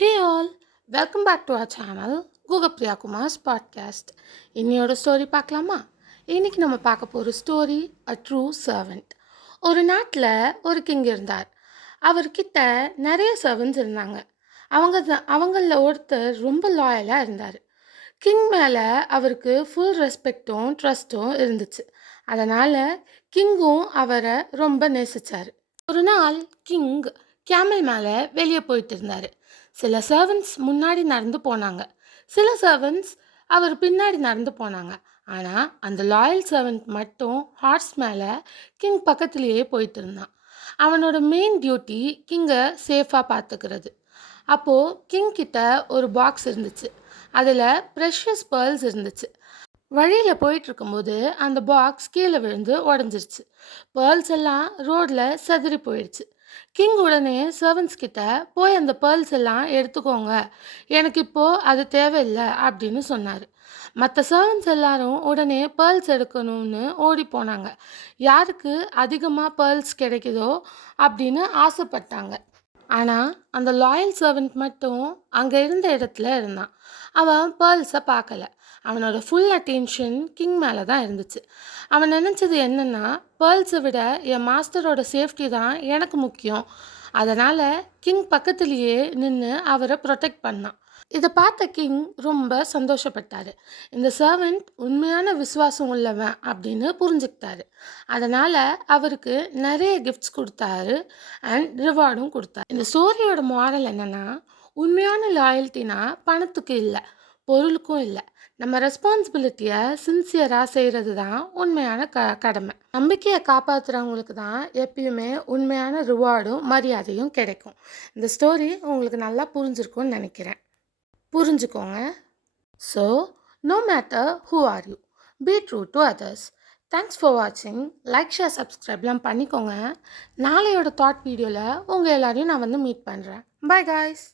Hey all, welcome back to our channel Google Priya Kumar's podcast. இன்னையோட story பார்க்கலாமா? இன்னைக்கு நம்ம பார்க்க போகிற ஸ்டோரி A True Servant. ஒரு நாட்டில் ஒரு கிங் இருந்தார். அவர்கிட்ட நிறைய சர்வன்ட்ஸ் இருந்தாங்க. அவங்களில் ஒருத்தர் ரொம்ப லாயலாக இருந்தார். கிங் மேலே அவருக்கு ஃபுல் ரெஸ்பெக்டும் ட்ரஸ்ட்டும் இருந்துச்சு. அதனால் கிங்கும் அவரை ரொம்ப நேசிச்சார். ஒரு நாள் கிங் கேமல் மேலே வெளியே போயிட்டு இருந்தார். சில சர்வன்ட்ஸ் முன்னாடி நடந்து போனாங்க. சில சர்வன்ட்ஸ் அவர் பின்னாடி நடந்து போனாங்க. ஆனால் அந்த லாயல் சர்வன்ட் மட்டும் ஹார்ஸ் மேலே கிங் பக்கத்துலேயே போயிட்டு இருந்தான். அவனோட மெயின் டியூட்டி கிங்கை சேஃபாக பார்த்துக்கிறது. அப்போது கிங் கிட்ட ஒரு பாக்ஸ் இருந்துச்சு. அதில் ப்ரெஷியஸ் பேர்ல்ஸ் இருந்துச்சு. வழியில் போயிட்டு இருக்கும்போது அந்த பாக்ஸ் கீழே விழுந்து உடஞ்சிருச்சு. பேர்ல்ஸ் எல்லாம் ரோடில் செதறி போயிடுச்சு. கிங் உடனே சர்வன்ட்ஸ் கிட்ட போய் அந்த பேர்ல்ஸ் எல்லாம் எடுத்துக்கோங்க, எனக்கு இப்போது அது தேவையில்லை அப்படின்னு சொன்னார். மற்ற சர்வன்ட்ஸ் எல்லாரும் உடனே பேர்ல்ஸ் எடுக்கணும்னு ஓடி போனாங்க. யாருக்கு அதிகமாக பேர்ல்ஸ் கிடைக்குதோ அப்படின்னு ஆசைப்பட்டாங்க. ஆனால் அந்த லாயல் சர்வன்ட் மட்டும் அங்கே இருந்த இடத்துல இருந்தான். அவன் பேர்ல்ஸை பார்க்கல. அவனோட ஃபுல் அட்டென்ஷன் கிங் மேலே தான் இருந்துச்சு. அவன் நினச்சது என்னென்னா, பேர்ல்ஸை விட என் மாஸ்டரோட சேஃப்டி தான் எனக்கு முக்கியம். அதனால் கிங் பக்கத்துலேயே நின்று அவரை ப்ரொடெக்ட் பண்ணான். இதை பார்த்த கிங் ரொம்ப சந்தோஷப்பட்டார். இந்த சர்வெண்ட் உண்மையான விசுவாசம் உள்ளவன் அப்படின்னு புரிஞ்சுக்கிட்டாரு. அதனால் அவருக்கு நிறைய கிஃப்ட்ஸ் கொடுத்தாரு அண்ட் ரிவார்டும் கொடுத்தாரு. இந்த ஸ்டோரியோட மாரல் என்னென்னா, உண்மையான லாயல்ட்டினா பணத்துக்கு இல்லை, பொருளுக்கும் இல்லை. நம்ம ரெஸ்பான்சிபிலிட்டியை சின்சியராக செய்கிறது தான் உண்மையான கடமை. நம்பிக்கையை காப்பாற்றுறவங்களுக்கு தான் எப்பயுமே உண்மையான ரிவார்டும் மரியாதையும் கிடைக்கும். இந்த ஸ்டோரி உங்களுக்கு நல்லா புரிஞ்சிருக்கும்னு நினைக்கிறேன். புரிஞ்சுக்கோங்க. So no matter who are you, be true to others. Thanks for வாட்சிங். லைக், ஷேர், சப்ஸ்கிரைப்லாம் பண்ணிக்கோங்க. நாளையோட தாட் வீடியோவில் உங்கள் எல்லாரையும் நான் மீட் பண்ணுறேன். Bye guys.